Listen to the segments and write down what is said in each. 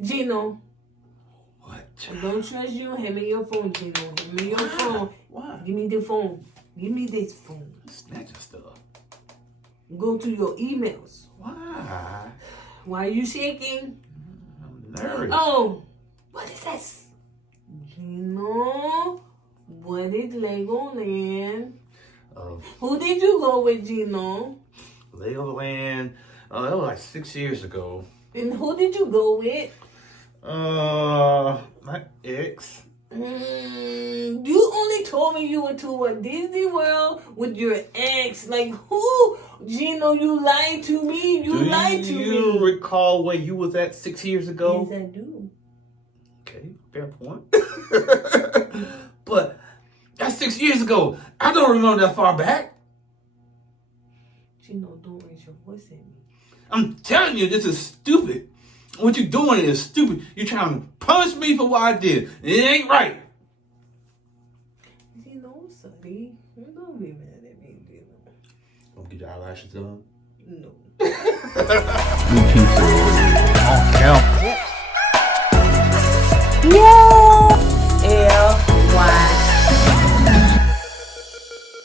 Gino. What? I don't trust you. Hand me your phone, Gino. Hand me your phone. Why? Give me the phone. Give me this phone. Snatching stuff. Go to your emails. Why? Why are you shaking? I'm nervous. Oh, what is this? Gino, what is Legoland? Who did you go with, Gino? Legoland. Oh, that was like 6 years ago. And who did you go with? My ex. You only told me you went to a Disney World with your ex. Like, who? Gino, you lied to me. You lied to me. Do you recall where you was at 6 years ago? Yes, I do. Okay, fair point. But that's 6 years ago. I don't remember that far back. Gino, don't raise your voice at me. I'm telling you, this is stupid. What you're doing is stupid. You're trying to punish me for what I did. It ain't right. Gino, I'm sorry. Don't be mad at me, Gino. Don't get your eyelashes done. No.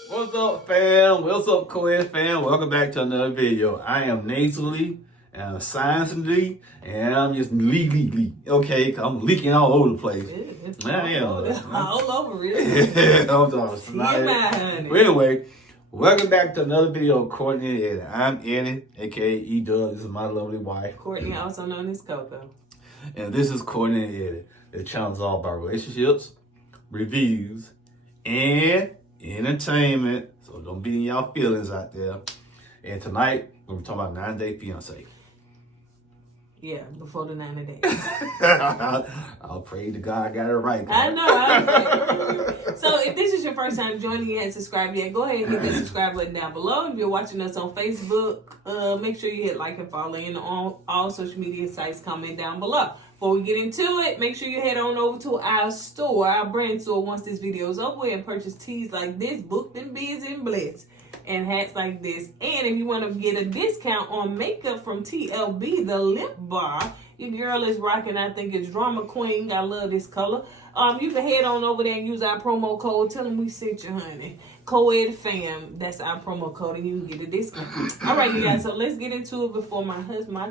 What's up, fam? What's up, KOED fam? Welcome back to another video. I am nasally and I'm science-ly and I'm just leak. Okay, I'm leaking all over the place. I am. All over, really. I'm talking honey. But anyway, welcome back to another video of Kourtney. I'm Eddie, aka E-Dub. This is my lovely wife. Kourtney, also known as Coco. And this is Kourtney and Eddie. The channel is all about relationships, reviews, and entertainment. So don't be in y'all feelings out there. And tonight, we're talking about 90-Day Fiancé. Yeah, before the 90 days. I'll pray to God I got it right. I know. So if this is your first time joining, you haven't subscribed yet, go ahead and hit that subscribe button down below. If you're watching us on Facebook, make sure you hit like and follow in on all social media sites. Comment down below. Before we get into it, make sure you head on over to our store, our brand store, once this video is over, and purchase tees like this, Booked and Biz and Blitz, and hats like this. And if you want to get a discount on makeup from TLB, the lip bar, your girl is rocking, I think it's Drama Queen. I love this color. You can head on over there and use our promo code. Tell them we sent you, honey. KOED fam, that's our promo code, and you can get a discount. All right, you guys, so let's get into it before my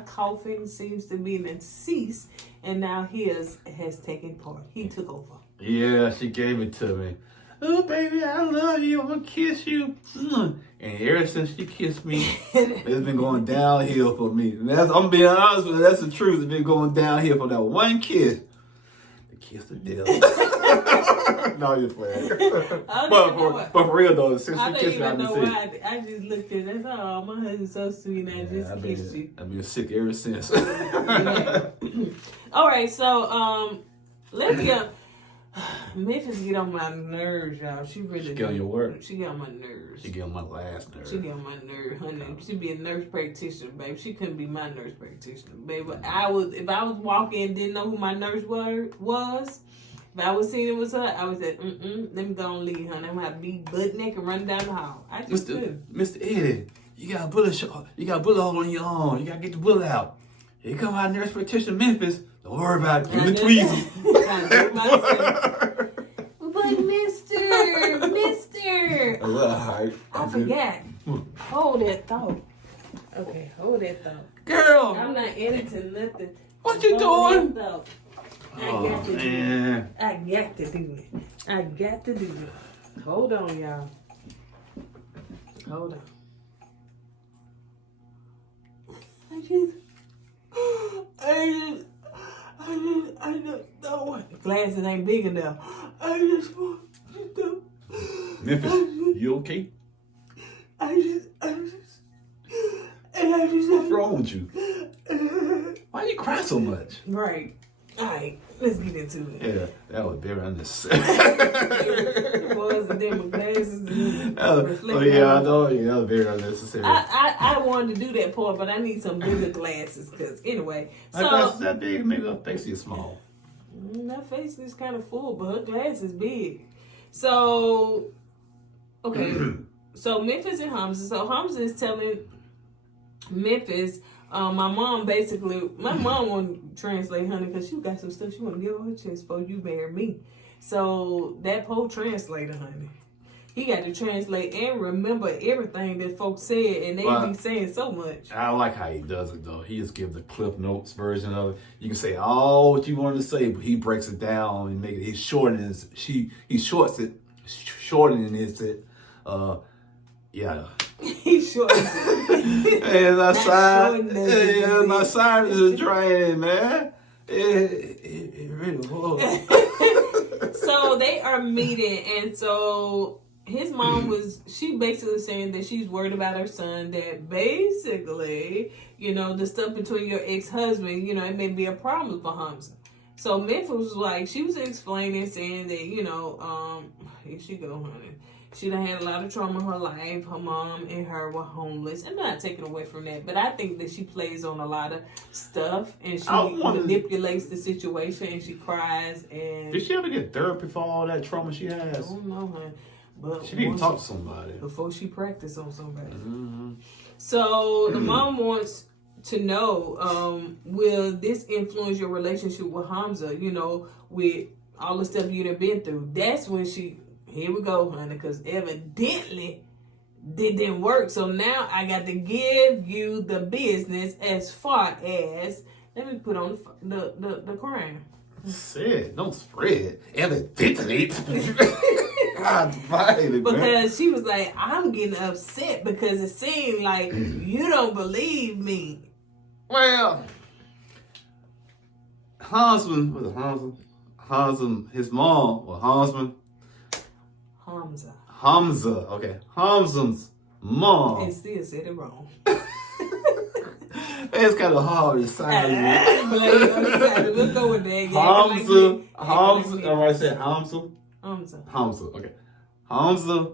coughing seems to be in cease, and now his has taken part. He took over. Yeah, she gave it to me. Oh, baby, I love you. I'm going to kiss you. And ever since she kissed me, it's been going downhill for me. And I'm being honest with you, that's the truth. It's been going downhill for that one kiss. The kiss of death. No, you're playing. But for real, though, since she kissed me, I just looked at it. That's all. My husband's so sweet, and I just kissed you. I've been sick ever since. Yeah. All right, so let's go. Memphis get on my nerves, y'all. She get on your work. She get on my nerves. She get on my last nerve. She get on my nerve, honey. She be a nurse practitioner, babe. She couldn't be my nurse practitioner, babe. But if I was walking and didn't know who my nurse was, if I was seeing it was her, I would say, let me go and leave, honey. I'm gonna have to be butt naked and run down the hall. I just Mr. Eddie, you got a bullet hole on your arm. You gotta get the bullet out. Here come our nurse practitioner, Memphis. Don't worry about it. Give me tweezers. But Mister. I forgot. Hold that thought. Okay, hold that thought. Girl. I'm not editing nothing. What you doing? I got to do it. I got to do it. Hold on, y'all. Hold on. I just know glasses ain't big enough. I just want to Memphis, you okay? What's wrong with you? Why you cry so much? Right. All right, let's get into it. Yeah, that was very unnecessary. It was, and then my glasses. Oh yeah, I know. Yeah, that was very unnecessary. I wanted to do that part, but I need some bigger glasses. Cause anyway, my glasses that big, maybe her face is small. Her face is kind of full, but her glass is big. So, okay. So Memphis and Hamza. So Hamza is telling Memphis my mom won't translate, honey, because she got some stuff she want to get on her chest before you marry me. So that poor translator, honey, he got to translate and remember everything that folks said, and they be saying so much. I like how he does it, though. He just gives the Cliff Notes version of it. You can say all what you wanted to say, but he breaks it down and make it. He shortens it. Shortening it. Yeah. He shortens it. And my side is draining, man. It really was. So they are meeting, and so his mom she basically saying that she's worried about her son, that basically, the stuff between your ex-husband, it may be a problem for Hamza. So Memphis was like, she was explaining, saying that, here she go, honey. She done had a lot of trauma in her life. Her mom and her were homeless. I'm not taking away from that, but I think that she plays on a lot of stuff, and she manipulates the situation, and she cries. And did she ever get therapy for all that trauma she has? I don't know, honey. But she need to talk to somebody before she practice on somebody. Mm-hmm. So the mom wants to know, will this influence your relationship with Hamza? With all the stuff you done been through. That's when here we go, honey, because evidently it didn't work. So now I got to give you the business as far as, let me put on the crime. Said, don't spread. Evidently. Because she was like, I'm getting upset because it seemed like you don't believe me. Well, husband, his mom, or husband? Hamza. Okay. Hamza's mom. And still said it wrong. It's kind of hard to say. We'll go with that. Hamza. I said Hamza. Hamza. Okay. Hamza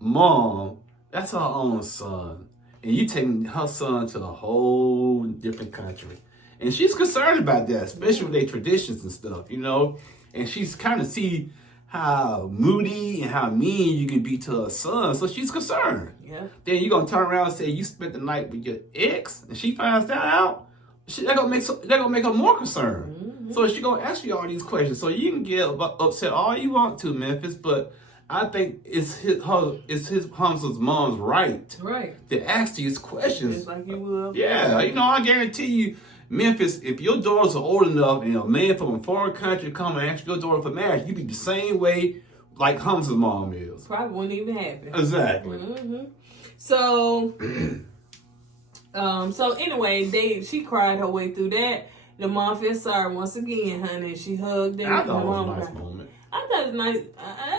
mom. That's her own son, and you taking her son to a whole different country, and she's concerned about that, especially with their traditions and stuff, And she's kind of see how moody and how mean you can be to her son, so she's concerned. Yeah. Then you're gonna turn around and say you spent the night with your ex, and she finds that out. They're gonna make her more concerned. Mm-hmm. So she's gonna ask you all these questions. So you can get upset all you want to, Memphis, but I think it's Hamza's mom's right to ask these questions. Just like you will. Yeah, I guarantee you, Memphis, if your daughters are old enough and a man from a foreign country come and ask your daughter for marriage, you'd be the same way like Hamza's mom is. Probably wouldn't even happen. Exactly. Mm-hmm. So, anyway, she cried her way through that. The mom felt sorry once again, honey. She hugged them. I thought it was a nice moment. I thought it was nice.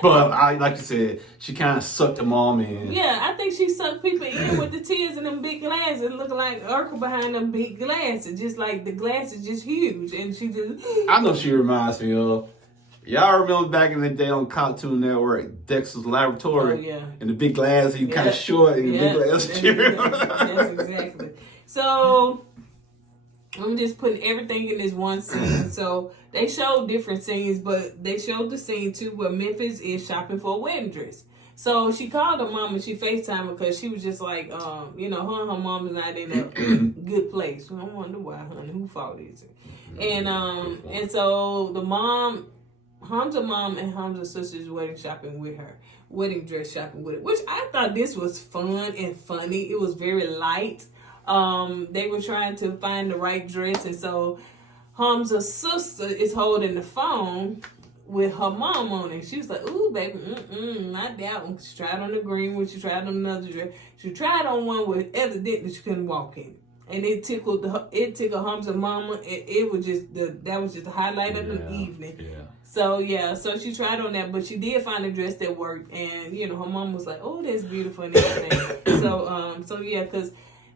But like you said, she kind of sucked the mom in. Yeah, I think she sucked people in with the tears in them big glasses, looking like Urkel behind them big glasses. Just like the glasses just huge. And she just... I know she reminds me of... Y'all remember back in the day on Cartoon Network, Dexter's Laboratory? Oh, yeah. And the big glasses, he kind of short and the big glasses. That's exactly. So... I'm just putting everything in this one scene. So they showed different scenes, but they showed the scene too where Memphis is shopping for a wedding dress. So she called her mom and she FaceTimed because she was just like, her and her mom is not in a good place. I wonder why, honey. Who fault is it? And so the mom, Hamza's mom and Hamza's sister's wedding dress shopping with her, which I thought this was fun and funny. It was very light. They were trying to find the right dress, and so Hamza's sister is holding the phone with her mom on it. She was like, "Ooh, baby, not that one." She tried on the green one. She tried on another dress. She tried on one with evidently she couldn't walk in, and it tickled Hamza's mama. It was just that was just the highlight of the evening. Yeah. So she tried on that, but she did find a dress that worked, and her mom was like, "Oh, that's beautiful," and everything. So yeah, because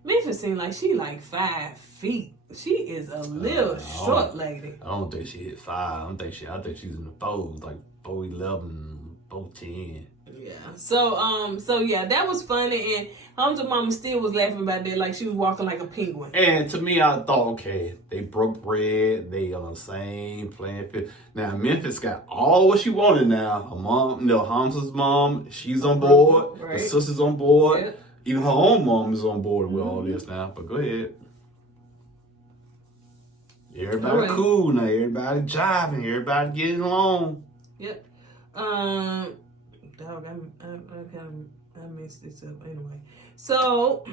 Memphis seemed like she like 5 feet. She is a little short lady. I don't think she hit 5. I think she's in the 4s, like 4'11", 4'10". Yeah. So yeah, that was funny, and Hamza's mama still was laughing about that, like she was walking like a penguin. And to me, I thought, okay, they broke bread. They on the same playing field. Now Memphis got all what she wanted. Now her mom, Hamza's mom, she's on board. Right. The sister's on board. Yep. Even her own mom is on board with all this now. But go ahead. Everybody cool now. Everybody jiving. Everybody getting along. Yep. Dog, I messed this up anyway. So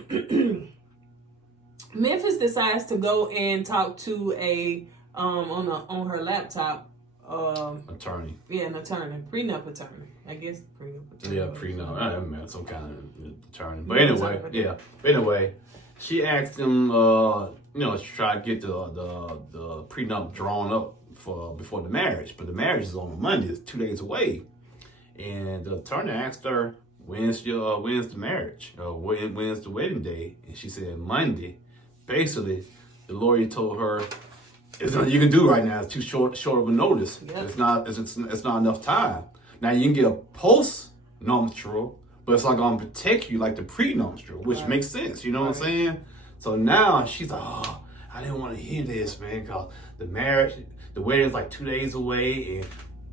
Memphis decides to go and talk to a on her laptop attorney. Yeah, an attorney, prenup attorney. I guess prenup attorney. Yeah, prenup. I mean, some kind of attorney. But anyway, yeah. Anyway, she asked him, to try to get the prenup drawn up for before the marriage. But the marriage is on a Monday. It's 2 days away. And the attorney asked her, when's the marriage? When's the wedding day? And she said Monday. Basically, the lawyer told her, it's nothing you can do right now. It's too short of a notice. Yep. It's not enough time. Now you can get a post-nuptial, but it's not going to protect you like the pre-nuptial, which makes sense. You know what I'm saying? So now she's like, oh, I didn't want to hear this, man, because the wedding's like 2 days away, and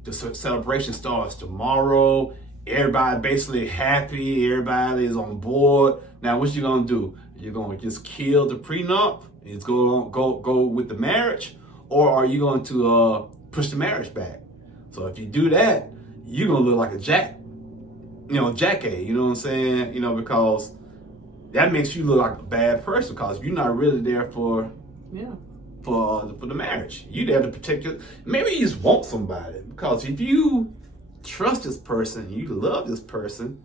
the celebration starts tomorrow. Everybody basically happy. Everybody is on board. Now, what you gonna do? You're gonna just kill the prenup and go with the marriage, or are you going to push the marriage back? So if you do that, you're gonna look like a jackass. You know what I'm saying? Because that makes you look like a bad person because you're not really there for the marriage. You're there to protect your. Maybe you just want somebody, because if you trust this person, you love this person,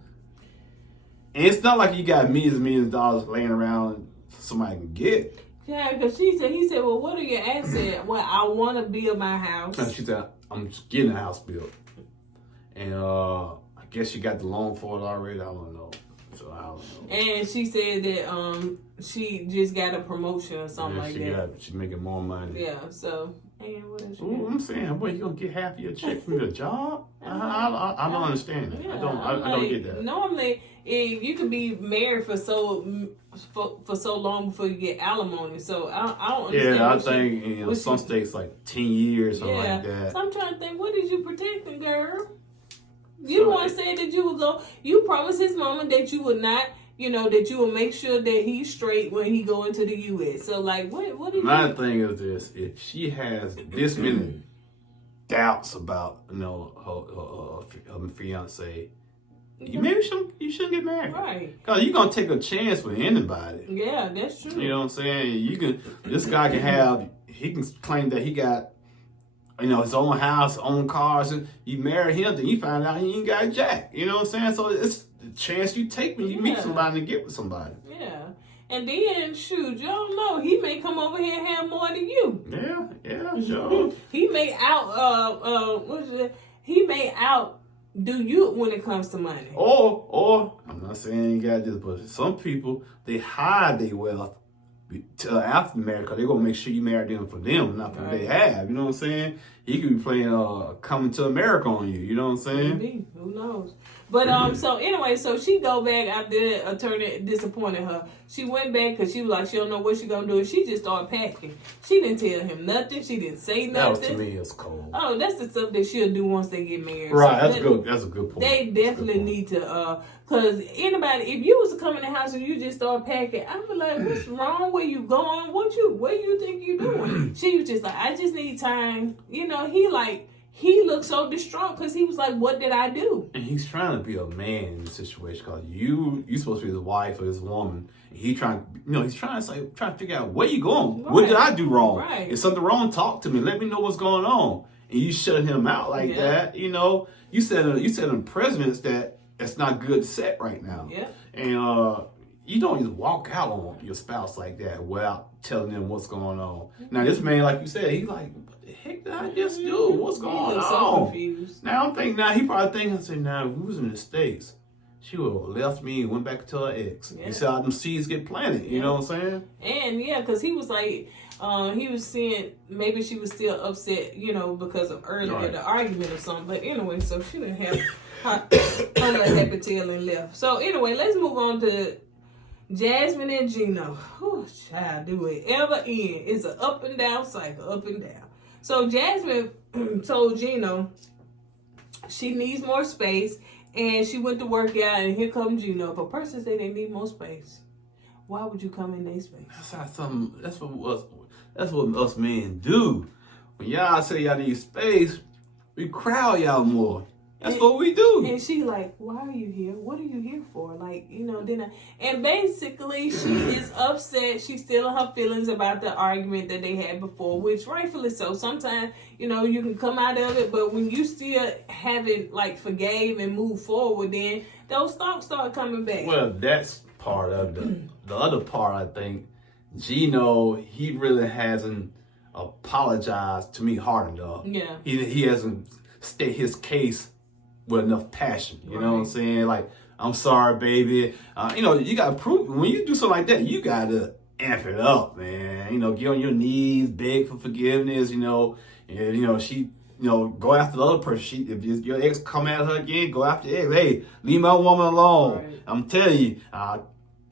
and it's not like you got millions of dollars laying around somebody can get. Yeah, because he said, well, what are your assets? Well, I want to build my house. And she said, I'm just getting a house built, and I guess she got the loan for it already. I don't know. So I don't know. And she said that she just got a promotion or something like that. She's making more money. Yeah. So, and what else? I'm saying, boy, you gonna get half of your check from your job? I don't understand that. Yeah, I don't get that. Normally, you could be married for so long before you get alimony. So I don't understand. Yeah, I think in some states like 10 years or like that. So I'm trying to think, what did you protecting, girl? You the one said that you would go. You promised his mama that you would not, that you will make sure that he's straight when he go into the U.S. So, like, what did My thing is this: if she has this many doubts about, her fiance, maybe you shouldn't get married, right? Because you're gonna take a chance with anybody. Yeah, that's true. You know what I'm saying? This guy he can claim that he got, his own house, own cars, and you marry him, then you find out he ain't got jack. You know what I'm saying? So it's the chance you take when you meet somebody and get with somebody. Yeah. And then, shoot, you don't know. He may come over here and have more than you. Yeah, sure. He may outdo you when it comes to money. Or, I'm not saying you got this, but some people, they hide their wealth till after the marriage, because they're going to make sure you marry them for them, not for what they have. You know what I'm saying? He could be playing Coming to America on you. You know what I'm saying? Maybe. Who knows? But so anyway, so she go back after the attorney disappointed her. She went back because she was like, she don't know what she gonna do. And she just started packing. She didn't tell him nothing. She didn't say nothing. That was, to me, it's cold. Oh, that's the stuff that she'll do once they get married. Right, so that's a good point. They definitely need to, because anybody, if you was to come in the house and you just start packing, I'd be like, what's wrong? Where you going? What you think you doing? She was just like, I just need time. He looked so distraught because he was like, what did I do? And he's trying to be a man in the situation, because you supposed to be his wife or his woman. And he's trying to figure out, where you going? Right. What did I do wrong? Right. If something wrong, talk to me. Let me know what's going on. And you shut him out like that. You said in precedents that it's not good to set right now. Yeah. And you don't just walk out on your spouse like that without telling them what's going on. Now this man, like you said, he's like, what the heck did I just do? What's going on? So confused. Now I'm thinking, he probably thinking, now if we was in the States, she would have left me and went back to her ex. Yeah. You see how them seeds get planted, you know what I'm saying? And because he was like, he was saying maybe she was still upset, because of earlier the argument or something. But anyway, so she didn't have her happy tail and left. So anyway, let's move on to Jasmine and Gino. Oh, child, do it ever end? It's an up and down cycle, up and down. So Jasmine told Gino she needs more space, and she went to work out, and here comes Gino. If a person say they need more space, why would you come in their space? That's what us men do. When y'all say y'all need space, we crowd y'all more. That's what we do. And she like, why are you here? What are you here for? Like, and basically she is upset. She's still in her feelings about the argument that they had before, which rightfully so. Sometimes, you can come out of it, but when you still haven't like forgave and moved forward, then those thoughts start coming back. Well, that's part of the other part. I think Gino, he really hasn't apologized to me hard enough. Yeah, he hasn't stated his case with enough passion. You know what I'm saying? Like, I'm sorry, baby. You got to prove, when you do something like that, you got to amp it up, man. Get on your knees, beg for forgiveness, and, she, go after the other person. If your ex come at her again, go after the ex. Hey, leave my woman alone. Right. I'm telling you,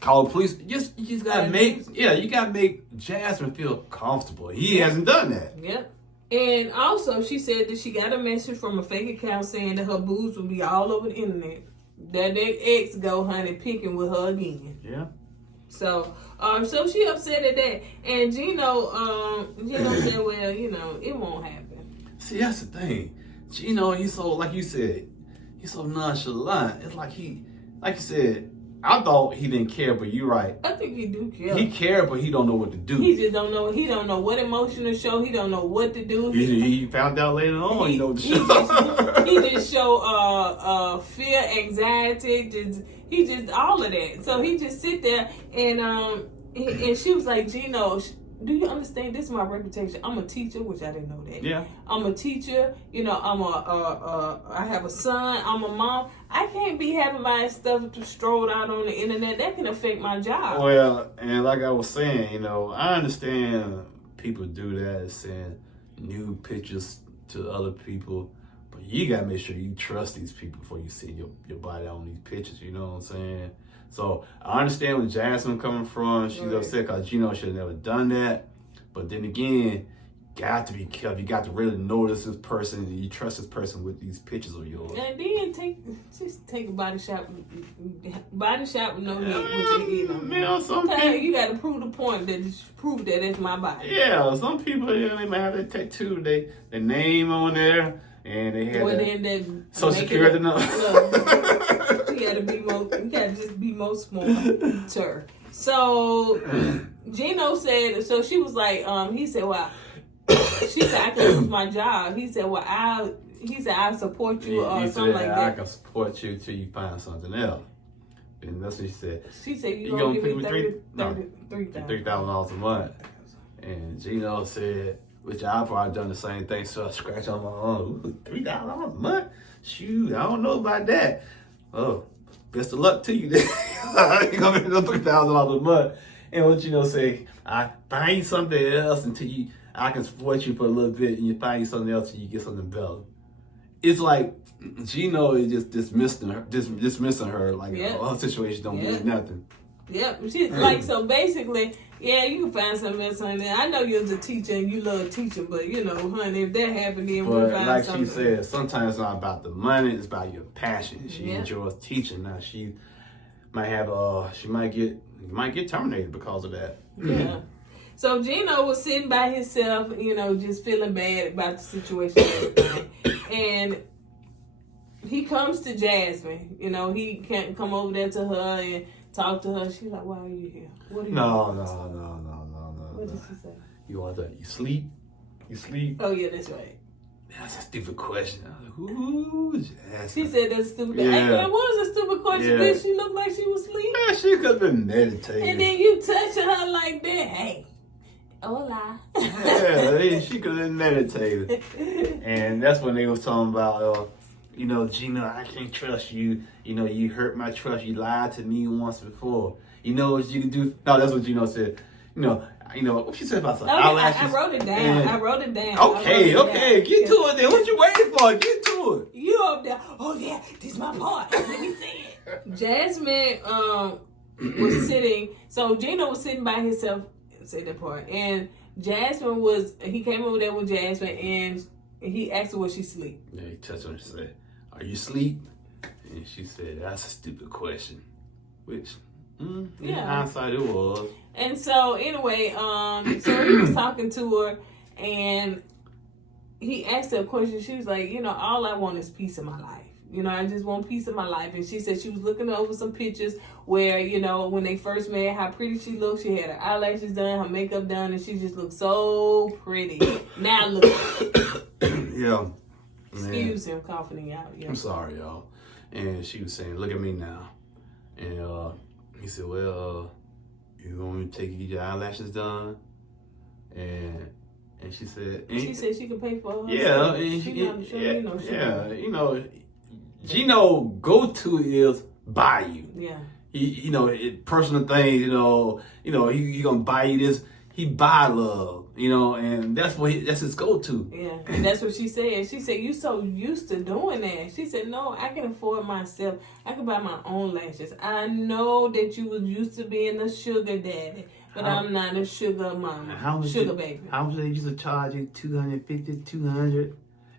call the police. You just got to you got to make Jasmine feel comfortable. He hasn't done that. Yep. And also, she said that she got a message from a fake account saying that her boobs will be all over the internet. That their ex go honey picking with her again. Yeah. So she upset at that. And Gino said, well, it won't happen. See, that's the thing. Gino, he's so, like you said, he's so nonchalant. It's like you said, I thought he didn't care, but you're right. I think he do care. He cared, but he don't know what to do. He just don't know. He don't know what emotion to show. He don't know what to do. He found out later on. He just show fear, anxiety. He just all of that. So he just sit there and she was like, Gino, do you understand? This is my reputation. I'm a teacher, which I didn't know that. Yeah. I'm a teacher. I have a son. I'm a mom. I can't be having my stuff strolled out on the internet. That can affect my job. Well, and like I was saying, I understand people do that, send nude pictures to other people, but you gotta make sure you trust these people before you see your body on these pictures. You know what I'm saying? So I understand where Jasmine coming from. She's upset because Gino should have never done that. But then again, got to be careful. You got to really notice this person and you trust this person with these pictures of yours. And then take a body shot with no head. Sometimes you got to prove the point prove that it's my body. Yeah, some people they might have that tattoo, their name on there, and they have social security number. You gotta just be more smarter. So Gino said, so she was like, he said, well, she said I could lose my job. He said, well, I'll support you or something like that. I can support you till you find something else. And that's what she said. She said, you gonna give me $3,000 a month. And Gino said, which I've probably done the same thing, so I scratch on my own. $3,000 a month? Shoot, I don't know about that. Oh, best of luck to you then. You're gonna make another $3,000 a month. And what Gino say, I find you something else until I can support you for a little bit, and you find you something else and you get something better. It's like Gino is just dismissing her like her situation don't mean nothing. Yep. She's like, so basically, yeah, you can find something else, honey. I know you're a teacher and you love teaching, but honey, if that happened, then we'll find like something. She said, sometimes it's not about the money, it's about your passion. She enjoys teaching. Now she might have you might get terminated because of that. Yeah. So Gino was sitting by himself, just feeling bad about the situation. And he comes to Jasmine. He can't come over there to her and talk to her. She's like, why are you here? What are you No. What did she say? You want that? You sleep? Oh, yeah, that's right. That's a stupid question. I was like, ooh, Jasmine. She said that's stupid. Yeah. That was a stupid question. Did she look like she was asleep? Yeah, she could have been meditating. And then you touching her like that. Hey. Hola. Yeah, she could have been meditating. And that's when they was talking about, Gino, I can't trust you. You hurt my trust. You lied to me once before. You know what you can do? No, that's what Gino said. What she said about some eyelashes. I wrote it down. Okay, get to it then. What you waiting for? Get to it. You up there? Oh yeah, this is my part. Let me see it. Jasmine was sitting. So Gino was sitting by himself. Say that part. And Jasmine he came over there with Jasmine and he asked her was she asleep. Yeah, he touched her and said, are you asleep? And she said, that's a stupid question. Which, In hindsight, it was. And so anyway, so he was talking to her, and he asked her a question. She was like, all I want is peace in my life. I just want peace in my life. And she said she was looking over some pictures where, when they first met, how pretty she looked. She had her eyelashes done, her makeup done, and she just looked so pretty. Now look. Yeah. Excuse him coughing out. Yeah. I'm sorry, y'all. And she was saying, look at me now. And he said, well, you going to take your eyelashes done? And she said... And she said she could pay for her. Yeah. Gino go-to is buy you. Yeah. Personal things, he gonna buy you this. He buy love, and that's his go-to. Yeah, and that's what she said. She said, you so used to doing that. She said, no, I can afford myself. I can buy my own lashes. I know that you was used to being a sugar daddy, but I'm not a sugar mama, sugar baby. How much they used to charge you? $250, $200?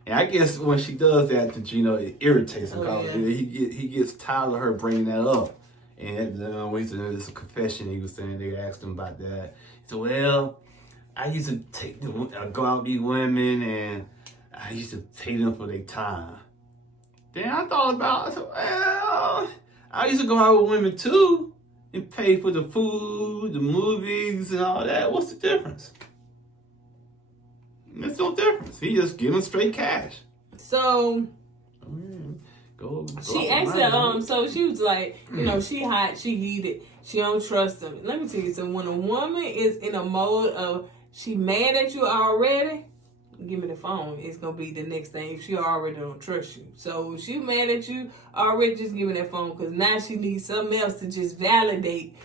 And I guess when she does that to Gino, it irritates him. He gets tired of her bringing that up. And it's a confession. He was saying, they asked him about that. He said, well, I used to go out with these women, and I used to pay them for their time. Then I thought about it. I said, well, I used to go out with women too and pay for the food, the movies, and all that. What's the difference? There's no difference. He just give him straight cash. So go she asked her, so she was like, she hot, she heated, she don't trust him. Let me tell you something. When a woman is in a mode of she mad at you already, give me the phone. It's gonna be the next thing. She already don't trust you. So if she mad at you already, just give me that phone, because now she needs something else to just validate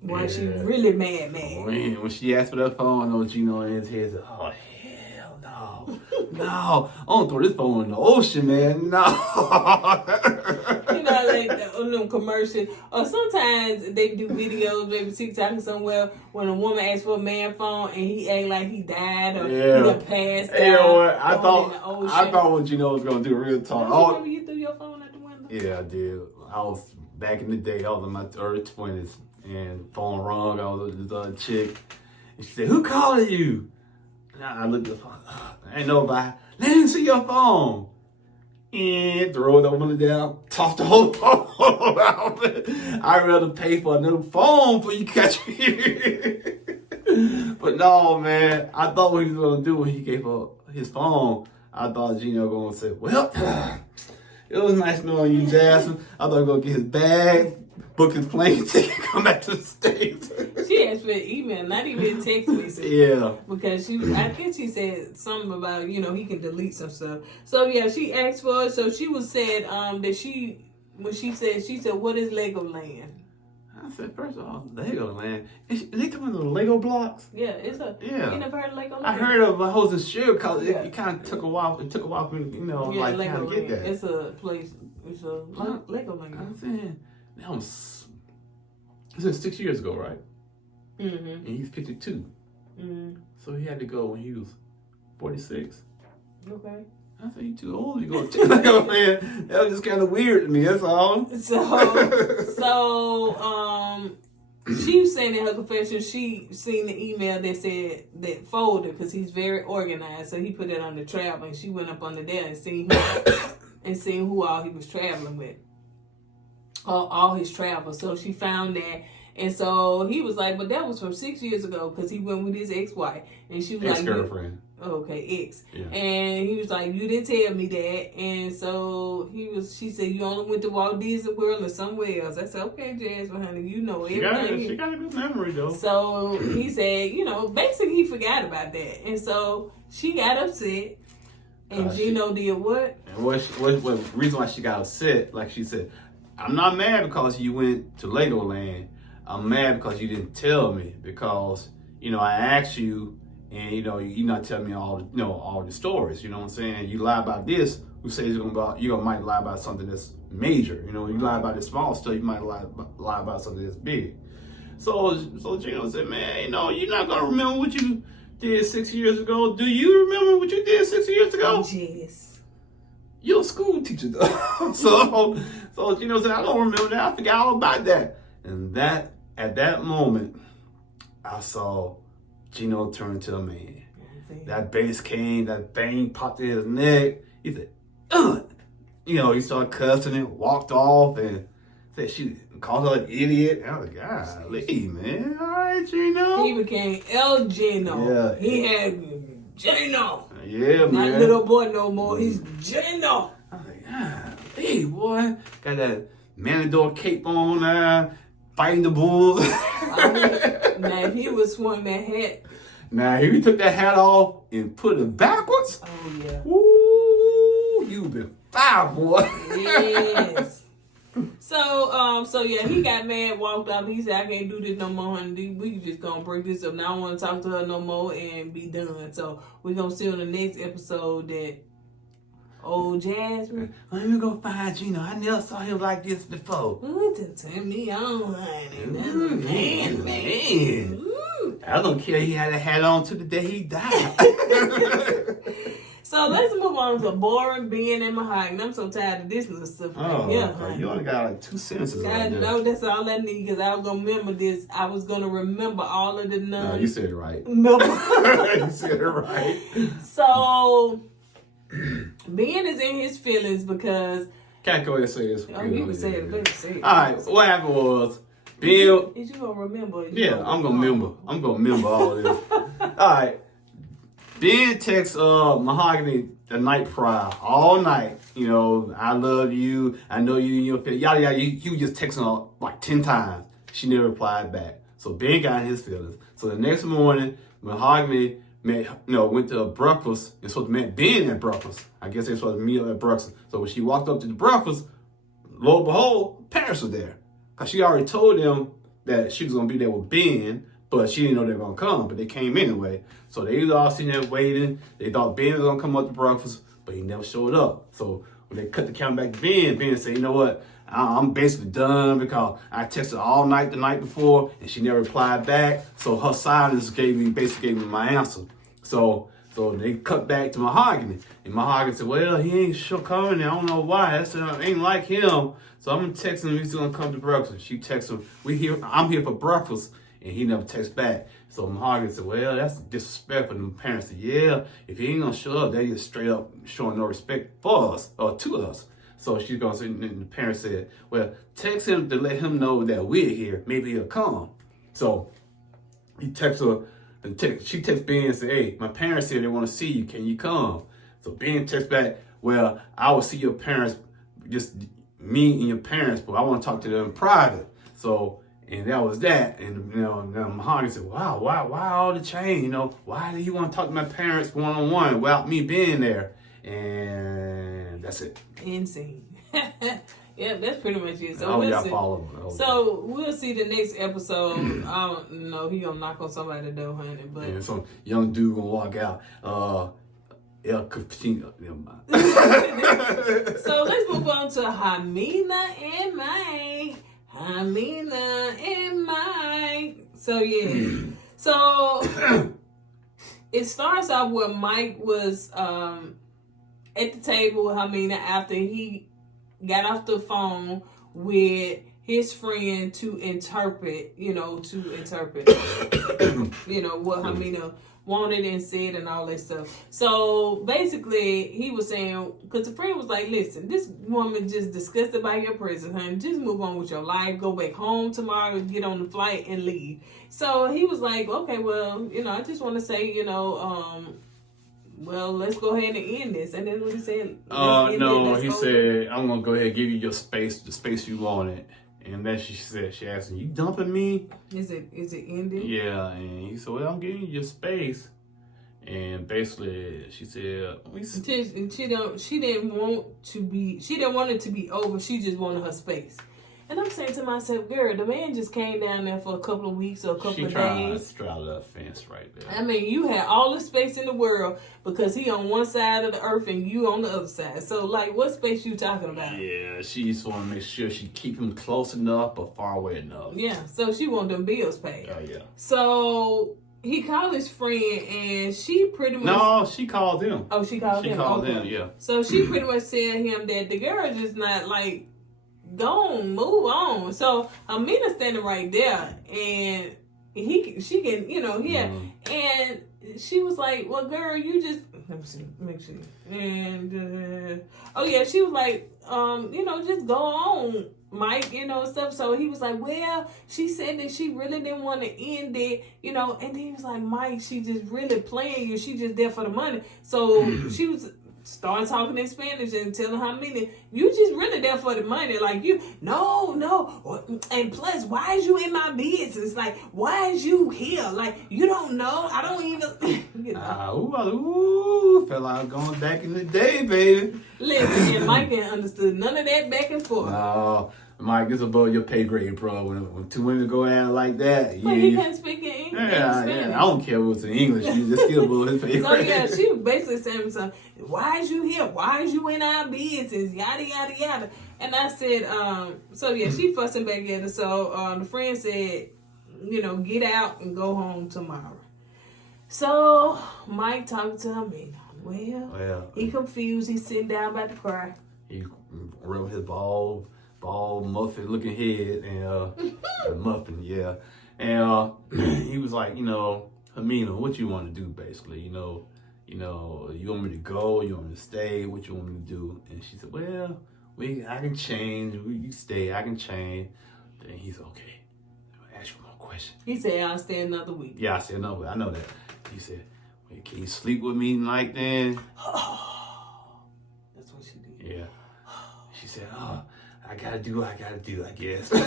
why she really mad. When she asked for that phone, I know Gino in his head said, oh, hell no. No, I don't throw this phone in the ocean, man. No. Like on them commercials. Or sometimes they do videos, maybe TikTok or somewhere, when a woman asks for a man phone and he act like he died or he done passed out. You know what? I thought what Gino was going to do, real talk. Remember you threw your phone out the window? Yeah, I did. I was, back in the day, I was in my early 20s. And phone rung. I was with this other chick, and she said, "Who calling you?" And I looked at the phone. Ain't nobody. Let me see your phone. And throw it over down. Toss the whole phone out. I'd rather pay for a new phone for you catch me. But no, man. I thought what he was gonna do when he gave her his phone. I thought Gino gonna say, "Well, it was nice knowing you, Jasmine." I thought he was gonna get his bag, book his plane ticket, come back to the States. She asked for an email, not even a text message. Yeah. Because I think she said something about, he can delete some stuff. So yeah, she asked for it. So she was said that she said, what is Legoland? I said, first of all, Legoland. Is they talking about the Lego blocks? Yeah, it's a. Yeah. You never heard of Legoland? I heard of a host of shit because it kind of took a while. It took a while for me, like kind of get that. It's a place. It's a Legoland. I'm saying that was 6 years ago, right? Mm-hmm. And he's 52. Mm-hmm. So he had to go when he was 46. Okay. I said, you too old to go to Legoland. That was just kind of weird to me, that's all. So she was saying in her confession she seen the email that said that folder, because he's very organized, so he put it on the travel, and she went up under there and seen who all he was traveling with, all his travel. So she found that, and so he was like, but that was from 6 years ago, because he went with his ex-wife, and she was ex-girlfriend. Okay, ex. Yeah. And he was like, you didn't tell me that. And so she said, you only went to Walt Disney World or somewhere else. I said, okay, Jasmine, honey, you know everything. She got a good memory, though. So he said, basically he forgot about that. And so she got upset. And Gino did what? And what reason why she got upset, like she said, I'm not mad because you went to Legoland. I'm mad because you didn't tell me, because, I asked you, and you're not telling me all the stories. You know what I'm saying? You lie about this. Who says you might lie about something that's major? You lie about the small stuff. You might lie about something that's big. So Gino said, man, you're not gonna remember what you did 6 years ago. Do you remember what you did 6 years ago? Yes. You're a school teacher, though. so Gino said, I don't remember that. I forgot all about that. And at that moment, I saw Gino turn to a man. That bass came, that bang popped in his neck. He said, ugh. You know, he started cussing and walked off and said she called her an idiot. And I was like, golly, man. All right, Gino. He became El Gino. Yeah. He had Gino. Yeah, man. Not little boy no more. He's Gino. I was like, golly, boy. Got that Matador cape on now, fighting the bulls. Now, if he was swung that hat. Now, if he took that hat off and put it backwards. Oh, yeah. Ooh, you been fired, boy. Yes. So yeah, he got mad, walked off. He said, I can't do this no more, honey. We just gonna break this up. Now I don't want to talk to her no more and be done. So we're gonna see on the next episode that old Jasmine. Let me go find Gino. I never saw him like this before. Ooh, turn me on, honey. Man. Ooh. I don't care. He had a hat on to the day he died. So let's move on to boring being in Mahogany. I'm so tired of this little stuff right here, honey. You only got like 2 sentences. God, no, that's all I need because I was gonna remember this. I was gonna remember all of the nuns. No, you said it right. No. You said it right. So Ben is in his feelings because Can't go ahead and say this. oh, you can say it, baby. Say it. All right, what happened was Bill. Is you gonna remember? Yeah, I'm gonna remember. I'm gonna remember all of this. All right. Ben texts Mahogany the night prior, all night. You know, I love you. I know you and your family. Yada yada. He was just texting her like 10 times. She never replied back. So Ben got in his feelings. So the next morning, Mahogany went to a breakfast and supposed to meet Ben at breakfast. I guess they were supposed to meet up at breakfast. So when she walked up to the breakfast, lo and behold, parents were there. Cause she already told them that she was gonna be there with Ben, but she didn't know they were gonna come, but they came anyway. So they was all sitting there waiting. They thought Ben was gonna come up to breakfast, but he never showed up. So when they cut the camera back to Ben said, you know what? I'm basically done because I texted all night the night before and she never replied back. So her silence basically gave me my answer. So they cut back to Mahogany. And Mahogany said, well, he ain't sure coming. I don't know why. I said, I ain't like him. So I'm gonna text him. He's gonna come to breakfast. She texts him, I'm here for breakfast. And he never texts back. So Mahogany said, well, that's disrespectful. And the parents said, yeah, if he ain't gonna show up, they just straight up showing no respect for us or to us. So she's gonna say, and the parents said, well, text him to let him know that we're here. Maybe he'll come. So he texts her. She texts Ben and said, hey, my parents here, they want to see you. Can you come? So Ben texts back, well, I will see your parents, just me and your parents, but I want to talk to them in private. So, and that was that. And, now Mahogany said, wow, why all the change? You know, why do you want to talk to my parents one-on-one without me being there? And that's it. Insane. Yeah, that's pretty much it. So we'll see the next episode. I don't know. He gonna knock on somebody's door, honey. But yeah, some young dude gonna walk out. El Cappuccino. So let's move on to Ximena and Mike. Ximena and Mike. So yeah. So it starts off where Mike was at the table with Ximena after he got off the phone with his friend to interpret, what Ximena wanted and said and all that stuff. So basically, he was saying, because the friend was like, listen, this woman just disgusted by your presence, honey. Just move on with your life. Go back home tomorrow, get on the flight and leave. So he was like, okay, well, I just want to say, well, let's go ahead and end this. And then what he said? No, he said, I'm going to go ahead and give you your space, the space you wanted. And then she asked him, you dumping me? Is it ending? Yeah, and he said, well, I'm giving you your space. And basically, she said, she didn't want it to be over. She just wanted her space. And I'm saying to myself, girl, the man just came down there for a couple of weeks or a couple of days. She straddled that fence right there. I mean, you had all the space in the world because he on one side of the earth and you on the other side. So, what space you talking about? Yeah, she just want to make sure she keep him close enough but far away enough. Yeah, so she want them bills paid. Oh, yeah. So he called his friend and she pretty much... No, she called him. Oh, she called him? She called him, yeah. So she pretty much said to him that the girl just not go on, move on. So Amina standing right there, and she can, and she was like, well, girl, you just, let me see, make sure. And, she was like, just go on, Mike, stuff. So he was like, well, she said that she really didn't want to end it, and then he was like, Mike, she just really playing you. She just there for the money. So she was starting talking in Spanish and telling how many, you just really there for the money. Like, no. And plus, why is you in my business? Like, why is you here? Like, you don't know. I don't even, Felt like I was going back in the day, baby. Listen, and Mike didn't understood none of that back and forth. No, Mike, it's above your pay grade, bro. When two women go at it like that, but he can't speak in English. Yeah, I don't care what's in English. It's still above his pay grade. So yeah, she was basically saying something. Why is you here? Why is you in our business? Yada yada yada. And I said, she fussing back at her. So the friend said, get out and go home tomorrow. So Mike talked to him. Well, he confused. He's sitting down about to cry. He rubbed his bald muffin looking head and muffin, yeah. And he was like, Helena, what you want to do basically? You want me to go? You want me to stay? What you want me to do? And she said, well, I can change. You stay, I can change. Then he's okay. I'll ask you one more question. He said, I'll stay another week. Yeah, I said another week. I know that. He said, well, can you sleep with me tonight then? That's what she did. Yeah. She said, I gotta do, I guess. I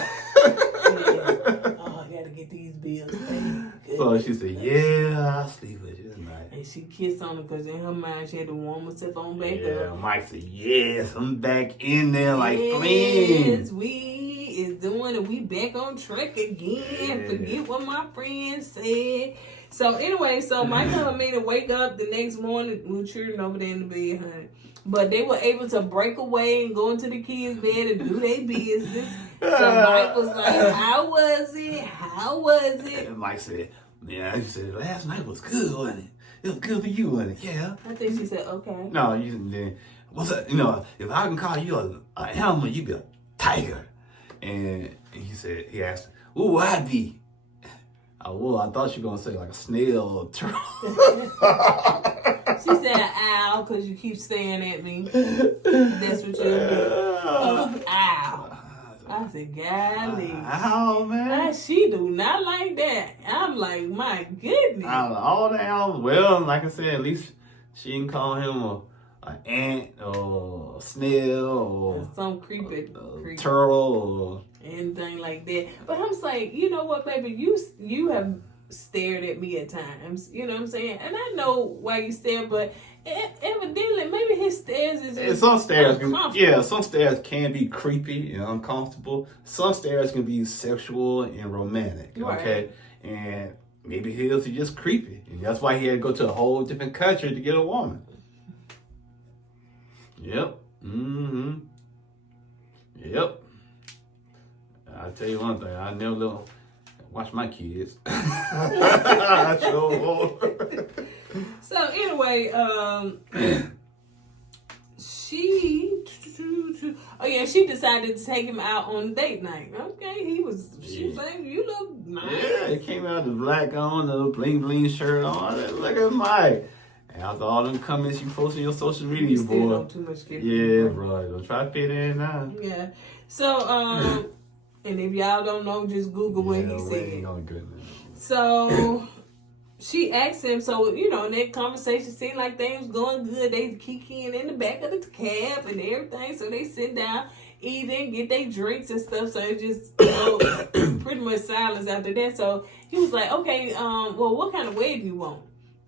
gotta get these bills paid. So she said, yeah, I'll sleep with you tonight. And she kissed on her because in her mind she had to warm herself on back up. Yeah, Mike said, yes, I'm back in there like clean. Yes, we is doing it. We back on track again. Yeah. Forget what my friend said. So anyway, Mike told me to wake up the next morning. We were children over there in the bed, honey. But they were able to break away and go into the kids' bed and do their business. So Mike was like, how was it? And Mike said, he said, last night was good, wasn't it? It was good for you, wasn't it? Yeah. I think she said, okay. No, what's that? If I can call you an animal, you be a tiger. And he asked, who would I be? I thought you were going to say like a snail or a turtle. She said an owl because you keep staring at me. That's what you'll do. Owl. I said, golly. Owl, man. She do not like that. I'm like, my goodness. Out of all the owls, well, like I said, at least she didn't call him an ant or a snail or some creepy turtle or anything like that. But I'm saying, you know what, baby, you have stared at me at times. You know what I'm saying? And I know why you stare, but evidently maybe his stares is just some stares can be creepy and uncomfortable. Some stares can be sexual and romantic. Right. Okay, and maybe his is just creepy, and that's why he had to go to a whole different country to get a woman. Yep. Yep. I'll tell you one thing. I never watch my kids. So anyway, she decided to take him out on date night. Okay, she was like, you look nice. Yeah, he came out the black on, the bling bling shirt on. Look at Mike. And after all them comments you post on your social media, boy. Too much bro. Don't try to fit in now. Yeah. So, and if y'all don't know, just Google what he said. Oh, goodness. So she asked him, in that conversation seemed like things was going good. They kikiing in the back of the cab and everything. So they sit down, eating, get their drinks and stuff. So it just pretty much silence after that. So he was like, okay, well, what kind of wedding you want?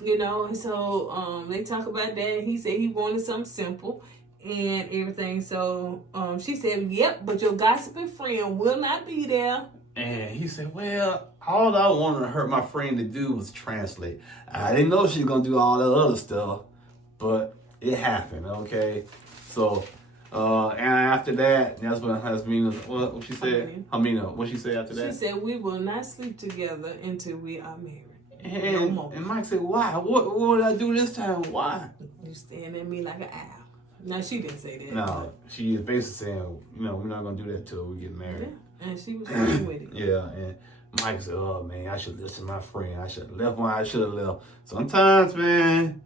And so they talk about that. He said he wanted something simple and everything. So she said, yep, but your gossiping friend will not be there. And he said, well, all I wanted her, my friend, to do was translate. I didn't know she was going to do all that other stuff, but it happened, okay? So, and after that, that's when Ximena, what she said? Ximena, what she said after that? She said, we will not sleep together until we are married. And Mike said, why? What did I do this time? Why? You staring at me like an owl. No, she didn't say that. No, she is basically saying, you know, we're not gonna do that till we get married. Yeah. And she was fine with it. Yeah, and Mike said, "Oh man, I should listen to my friend. I should have left when I should have left." Sometimes, man,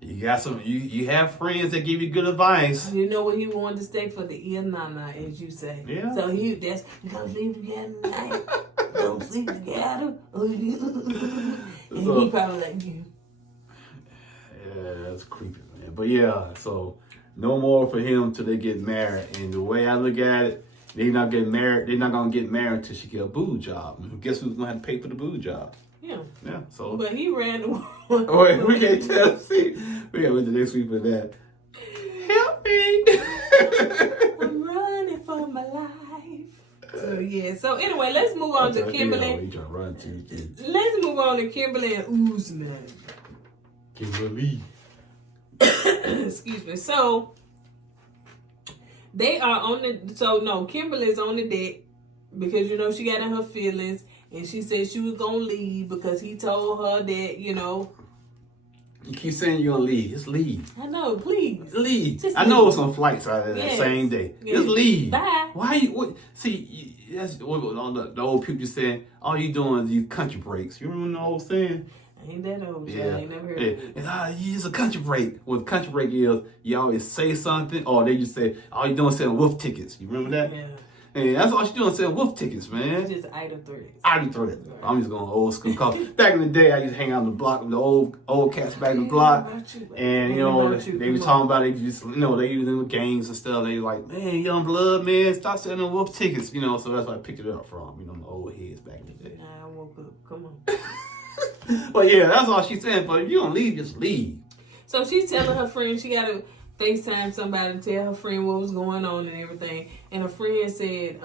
you got some. You have friends that give you good advice. You know what he wanted to stay for the nana, as you say. Yeah. So you gonna sleep together tonight. Don't sleep together. And he probably like you. Yeah, that's creepy, man. But yeah, so no more for him till they get married. And the way I look at it, they're not getting married. They're not gonna get married until she get a boo job. Guess who's gonna have to pay for the boo job? Yeah. Yeah. So. But he ran away. Wait, we can't tell. See, we gotta wait the next week for that. Help me! I'm running for my life. So yeah. So anyway, let's move on to Kimberly. You trying to run too. Let's move on to Kimberly and Usman. Kimberly. Excuse me. So they are on the. So no, Kimberly's on the deck because you know she got in her feelings, and she said she was gonna leave because he told her that you know. You keep saying you're gonna leave. Just leave. I know. Please leave. Just I know leave. it's some flights out there that same day. Yes. Just leave. Bye. Why you? What, see, that's what all the old people saying. All you doing is these country breaks. You remember the old saying? Ain't that old? Yeah. I ain't never heard of it. It's a country break. What country break is, you always say something, or they just say, all you doing is selling wolf tickets. You remember that? Yeah. And that's all she doing, selling wolf tickets, man. It's just idle threats. Idle threats. Right. I'm just going old school call. Back in the day, I used to hang out on the block with the old cats back in the block. And, you know, they was talking about it, just, you know, they using the gangs and stuff. They like, man, young blood, man, stop selling wolf tickets. You know, so that's where I picked it up from, you know, the old heads back in the day. I woke up. Come on. But yeah, that's all she's saying. But if you don't leave, just leave. So she's telling her friend she got to FaceTime somebody to tell her friend what was going on and everything. And her friend said,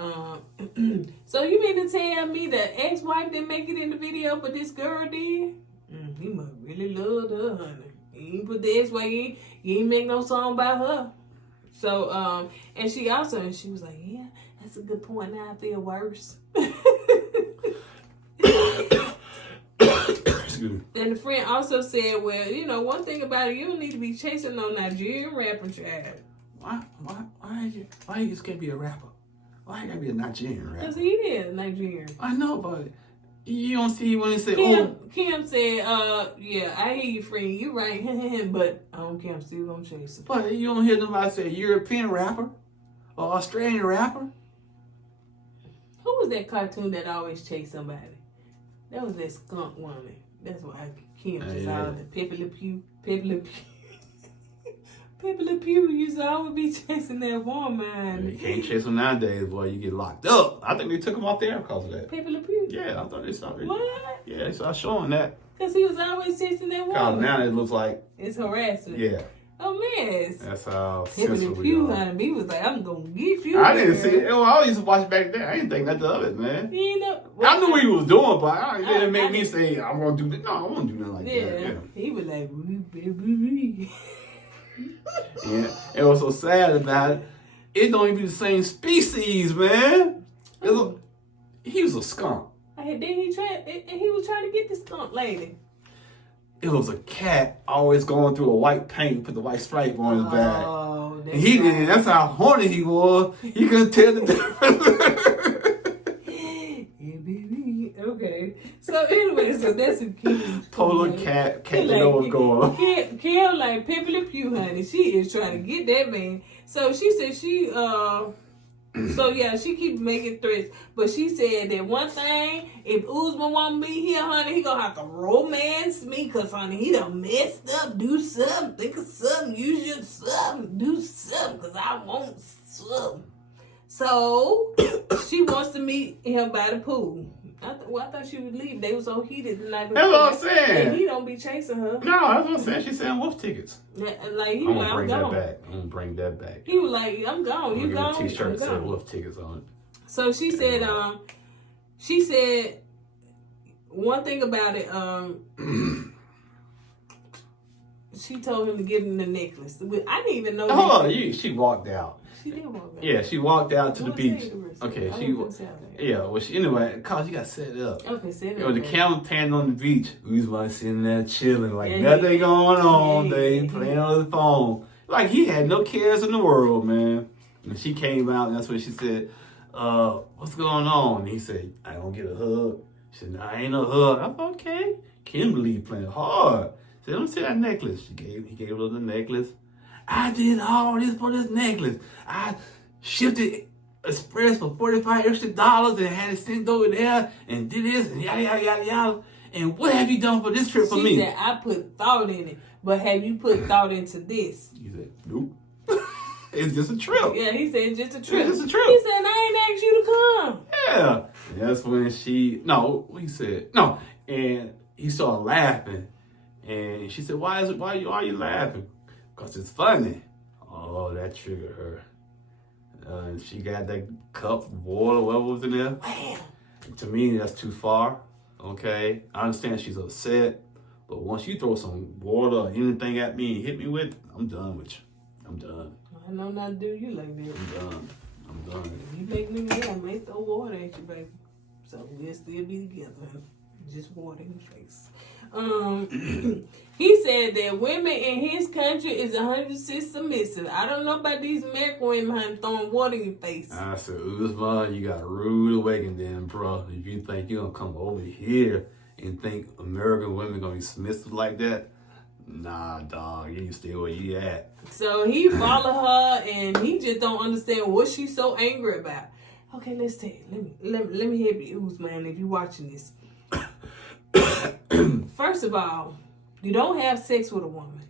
so you mean to tell me the ex-wife didn't make it in the video, but this girl did? He must really love her, honey. He ain't put the ex-wife in. You ain't make no song about her. So, and she was like, yeah, that's a good point. Now I feel worse. And the friend also said, well, you know, one thing about it, you don't need to be chasing no Nigerian rapper child. Why you just can't be a rapper? Why you gotta be a Nigerian rapper? Because he is Nigerian. I know, but you don't see when they say, Kim said, yeah, I hear you, friend. You right. But I don't care. I'm still gonna chase him. But you don't hear nobody say European rapper or Australian rapper. Who was that cartoon that always chased somebody? That was that skunk woman. That's why Kim just all the Pepe Le Pew. Pepe Le Pew used to always be chasing that woman. You can't chase them nowadays, boy. You get locked up. I think they took him off the air because of that. Pepe Le Pew? Yeah, I thought they started. What? Yeah, they started showing that. Because he was always chasing that woman. Because now it looks like it's harassment. Yeah. Oh, man. That's how Pepe Le Pew, honey. He was like, I'm going to get you. I didn't see it. I used to watch it back then. I didn't think nothing of it, man. You know, I knew what he was doing, but it didn't make me say, I'm going to do that. No, I won't do nothing like that. Yeah. He was like, yeah. And what's so sad about it, it don't even be the same species, man. He was a skunk. And then he was trying to get the skunk lady. It was a cat always going through a white paint, put the white stripe on his back. Oh, and he did. That's how horny he was. He couldn't tell the difference. Okay. So anyway, so that's a cute polar cat. Cat like, know what's going on. Kim like Pepe Le Pew, honey. She is trying to get that man. So she said she so yeah, she keep making threats. But she said that one thing, if Usman want me here, honey, he gonna have to romance me, cause honey, he done messed up. Do something, think of something, use your something, do something, cause I want something. So she wants to meet him by the pool. I thought she would leave. They were so heated the night before. That's what I'm saying. And he don't be chasing her. No, that's what I'm saying. She's selling wolf tickets. Like, he was like, I'm gone. I'm gonna bring that back. He was like, I'm gone. You gone? A t-shirt that said wolf tickets on it. So she said, one thing about it, she told him to give him the necklace. I didn't even know. Hold on, she walked out. She did walk out. Yeah, she walked out to the beach. Okay, anyway, cause you got set up. Okay, set up. You know, the camera panned on the beach. We was sitting there chilling, like nothing going on. They playing on the phone. Like he had no cares in the world, man. And she came out, and that's when she said, what's going on? And he said, I don't get a hug. She said, I ain't no hug. I thought, okay. Kimberly playing hard. She said, let me see that necklace. He gave her the necklace. I did all this for this necklace. I shifted express for $45 extra and had it sent over there and did this and yada, yada, yada, yada. And what have you done for this trip for me? She said, I put thought in it, but have you put thought into this? He said, nope. It's just a trip. Yeah, he said, it's just a trip. It's just a trip. He said, I ain't asked you to come. Yeah. And that's when he said, no. And he started laughing. And she said, why are you laughing? Because it's funny. Oh, that triggered her. And she got that cup of water, whatever was in there. Damn. To me, that's too far. Okay? I understand she's upset. But once you throw some water or anything at me and hit me with, I'm done with you. I'm done. I know not to do you like that. I'm done. If you make me mad, I may throw water at you, baby. So we'll still be together. Just water in your face. He said that women in his country is 100% submissive. I don't know about these American women honey, throwing water in your face. I said, Uzma, you got a rude awakening then, bro. If you think you're going to come over here and think American women going to be submissive like that, nah, dog, you need to stay where you at. So he followed her, and he just don't understand what she's so angry about. Okay, let's take it. Let me help you, Uzman, if you're watching this. First of all, you don't have sex with a woman,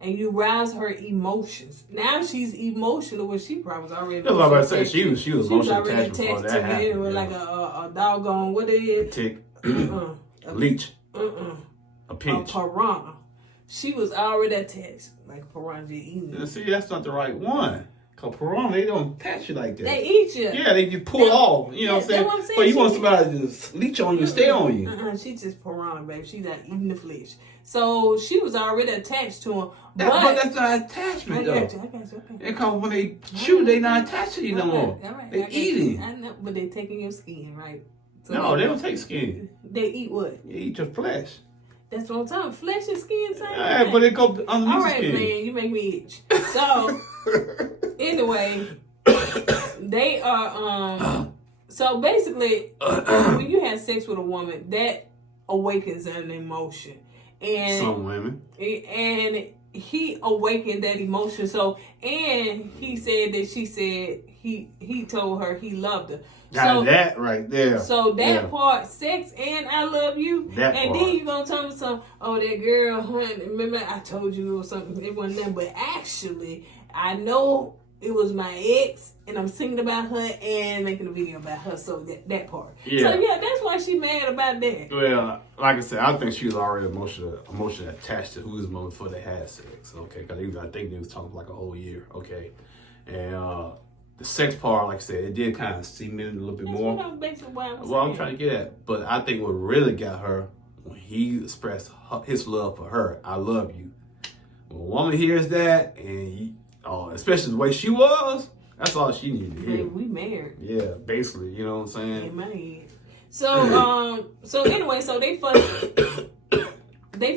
and you rouse her emotions. Now she's emotional, when she probably was already. That's what I was about to say. She was emotionally already attached before that to happened. me anyway, like a doggone, what it is? Tick. A Leech. A A pinch. piranha. She was already attached, like a piranha eating. And see, that's not the right one. Because piranha, they don't attach you like that. They eat you. Yeah, they just pull off. You know what I'm saying? That's what I'm saying. But you want somebody to just leech on you, stay on you. She's just piranha, baby. She's not eating the flesh. So she was already attached to him. But that's not attachment, though. I got you. Okay. Because when they chew, they not attached to you no more. They eating. I know, but they taking your skin, right? So No, they don't take skin. They eat what? They eat your flesh. That's what I'm talking about. Flesh and skin, same Yeah, thing. but it go underneath All the right, skin. man. You make me itch. So, anyway, they are, so basically, when you have sex with a woman, that awakens an emotion. And Some women. And he awakened that emotion. So, and he said that she said he told her he loved her. Now So that right there. So that Yeah. part, sex and I love you. That and part. then you gonna tell me something, oh, that girl, honey, remember I told you or something, it wasn't that. But actually, I know it was my ex, and I'm singing about her and making a video about her. So that part. Yeah. So yeah, that's why she mad about that. Well, like I said, I think she was already emotionally attached to who's mom before they had sex. Okay, because I think they was talking for like a whole year. Okay, and the sex part, like I said, it did kind of cement a little bit That's more. what I'm basically what I'm Well, I'm saying. trying to get at, but I think what really got her when he expressed his love for her, I love you. When a woman hears that, and especially the way she was, that's all she needed to hear. Hey, we married. Yeah, basically, you know what I'm saying? In my head. So anyway, so they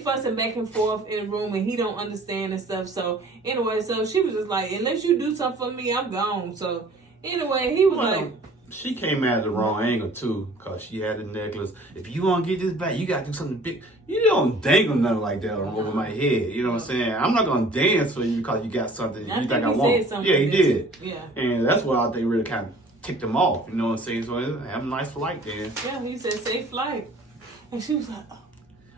fussing back and forth in the room, and he don't understand and stuff. So anyway, so she was just like, unless you do something for me, I'm gone. So anyway, he was like, she came at the wrong angle too, cause she had the necklace. If you want to get this back, you gotta do something big. You don't dangle nothing like that over my head. You know what I'm saying? I'm not gonna dance for you because you got something you think I want. Yeah, he did. Yeah. And that's why I think really kind of ticked him off. You know what I'm saying? So have a nice flight then. Yeah, he said safe flight, and she was like, oh.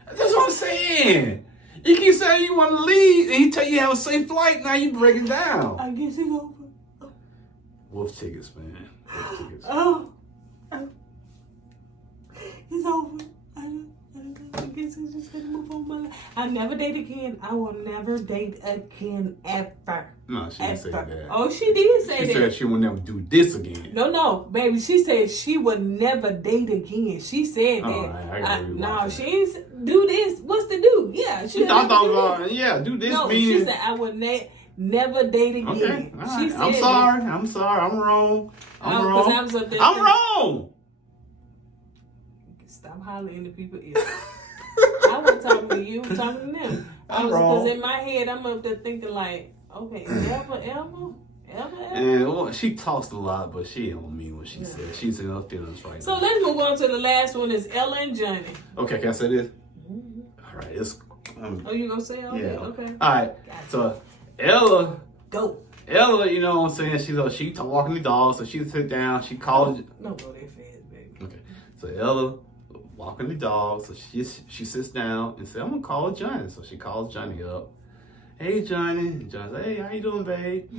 That's what I'm saying. You keep saying you want to leave, and he tell you have a safe flight. Now you break it down. I guess it's over. Wolf tickets, man. Wolf tickets. Oh, it's over. I guess I'm just gonna move on my life. I'll never date again. I will never date again ever. No, she didn't say that. Oh, she did say that. She said she will never do this again. No, baby. She said she would never date again. She said that. I gotta no, she ain't do this. What's to do? Yeah, she thought about do this. No, meaning... she said I would never date again. Okay, all right. She said I'm sorry. I'm wrong. I'm wrong. I'm wrong. Stop hollering into people's ears. I wasn't talking to you. I'm talking to them. Because in my head, I'm up there thinking like, Okay, ever? And she talks a lot, but she don't mean what she said. She's in her feelings right So now. let's move on to the last one. Is Ella and Johnny. Okay, can I say this? Mm-hmm. All right, it's. Oh, you gonna say all that? Okay. All right. So Ella. Go. Ella, you know what I'm saying? She walking the dog, so she sit down. She calls. No, go that fast, baby. Okay. So Ella walking the dog, so she sits down and says, "I'm gonna call Johnny." So she calls Johnny up. Hey, Johnny. And Johnny said, "Hey, how you doing, babe?"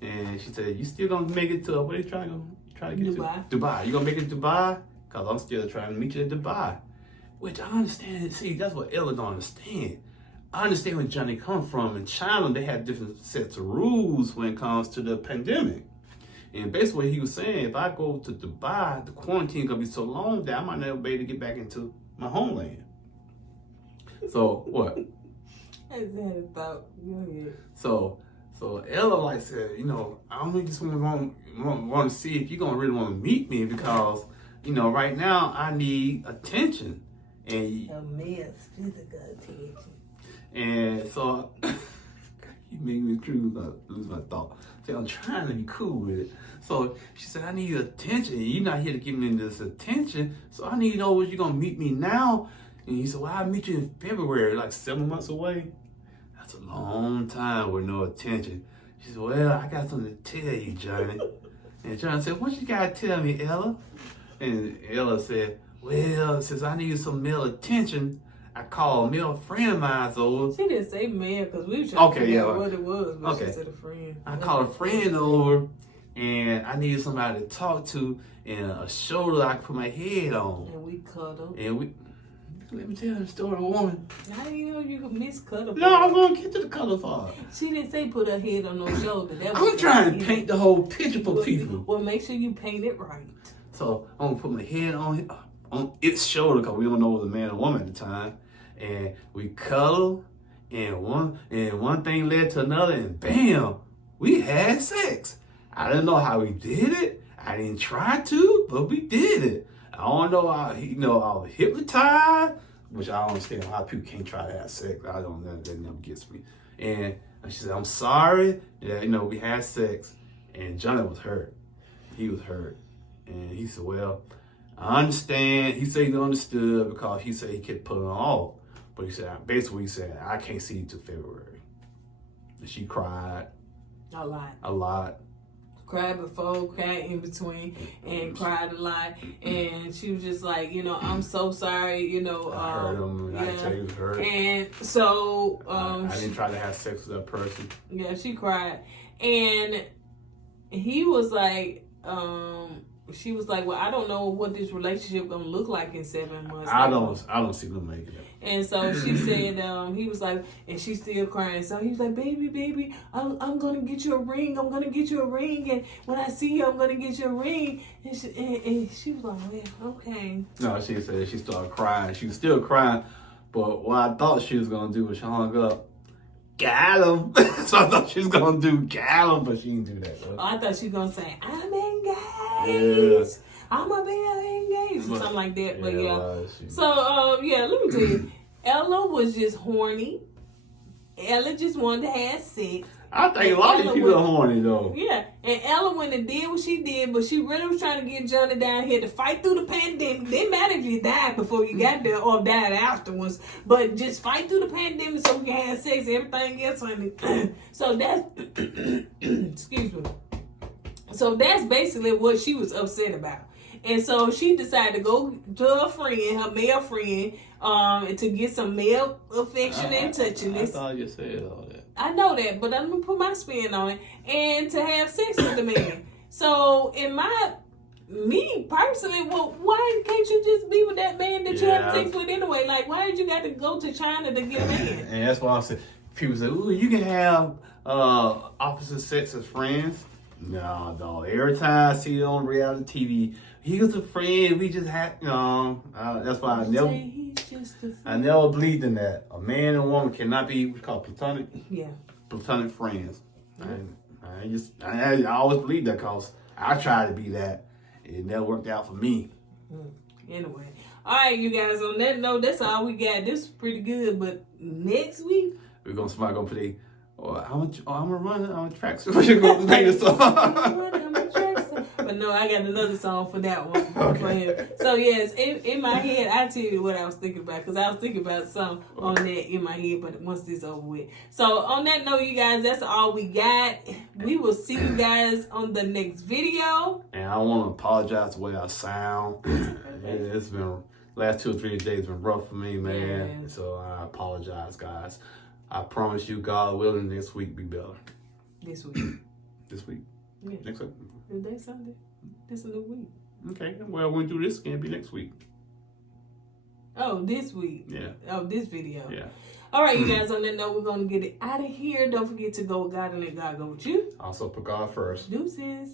And she said, "You still gonna make it to what are you trying to get Dubai. to? Dubai. You gonna make it to Dubai? Cause I'm still trying to meet you at Dubai." Which I understand. See, that's what Ella don't understand. I understand where Johnny come from. In China, they have different sets of rules when it comes to the pandemic. And basically, what he was saying, if I go to Dubai, the quarantine gonna be so long that I might never be able to get back into my homeland. So what? I just had a thought. Go ahead. So Ella like said, you know, I only just want to see if you're gonna really want to meet me because, you know, right now I need attention. And A man's physical attention. And so, you make me lose my thought. See, I'm trying to be cool with it. So she said, I need your attention. You're not here to give me this attention. So I need to know, you're going to meet me now? And he said, well, I'll meet you in February, like 7 months away. That's a long time with no attention. She said, well, I got something to tell you, Johnny. And Johnny said, what you got to tell me, Ella? And Ella said, well, since I need some male attention, I called a male friend of mine over. She didn't say man because we were trying to figure out what it was, but she said a friend. I called a friend over, and I needed somebody to talk to and a shoulder I could put my head on. And we cuddled. And let me tell you the story, woman. I didn't know you could miss cuddle. No, I'm going to get to the cuddle part. She didn't say put her head on no shoulder. I'm trying to paint the whole picture for people. Well, make sure you paint it right. So I'm going to put my head on its shoulder because we don't know it was a man or woman at the time. And we cuddled, and one thing led to another, and bam, we had sex. I didn't know how we did it. I didn't try to, but we did it. I don't know how, I was hypnotized, which I don't understand how people can't try to have sex. I don't know, that never gets me. And she said, I'm sorry that, we had sex. And Johnny was hurt. He was hurt. And he said, well, I understand. He said he understood because he said he kept putting her off. But he said, I can't see you till February. And she cried. A lot. Cried before, cried in between, and cried a lot. And she was just like, I'm so sorry, I heard him. I tell you, he was hurt. And so... I didn't try to have sex with that person. Yeah, she cried. And he was like... she was like, well, I don't know what this relationship gonna look like in 7 months. I don't see them making it. And so she said, he was like, and she's still crying. So he was like, baby, I'm gonna get you a ring. I'm gonna get you a ring. And when I see you, I'm gonna get you a ring. And she was like, well, okay. No, she said she started crying. She was still crying. But what I thought she was gonna do was she hung up. Got him. So I thought she was gonna do got him, but she didn't do that. So. I thought she was gonna say, I'm engaged. Yeah. I'm gonna be engaged or something like that. But yeah. So let me tell you, Ella was just horny. Ella just wanted to have sex. I think a lot of people are horny though. Yeah, and Ella went and did what she did, but she really was trying to get Johnny down here to fight through the pandemic. Didn't matter if you died before you got there or died afterwards, but just fight through the pandemic so we can have sex and everything else, honey. So that's excuse me. So that's basically what she was upset about. And so she decided to go to her friend, her male friend, to get some male affection and touching. I thought you said all that. I know that, but I'm gonna put my spin on it, and to have sex with the man. So me personally, well, why can't you just be with that man that you have sex with anyway? Like, why did you got to go to China to get a man? And that's why I said, people say, ooh, you can have opposite sex as friends. No, dog. Every time I see it on reality TV, he was a friend. We just had, that's why I never believed in that. A man and a woman cannot be what's called platonic. Yeah. Platonic friends. I always believed that because I tried to be that. It never worked out for me. Anyway. All right, you guys. On that note, that's all we got. This is pretty good. But next week, Somebody gonna play. Or I'm a runner, I'm a track star. What you going to name the song? I'm a track star. But no, I got another song for that one. Okay. For him. So yes, in my head, I tell you what I was thinking about, because I was thinking about some on that in my head, but once this over with. So on that note, you guys, that's all we got. We will see you guys on the next video. And I want to apologize the way I sound. It's been, last 2 or 3 days been rough for me, man. Yeah. So I apologize, guys. I promise you, God willing, next week be better. This week. This week? Yeah. Next week? Today Sunday. This a new week. Okay, well, when we do this, can be next week. Oh, this week. Yeah. Oh, this video. Yeah. All right, you guys, on that note, we're going to get it out of here. Don't forget to go with God and let God go with you. Also, put God first. Deuces.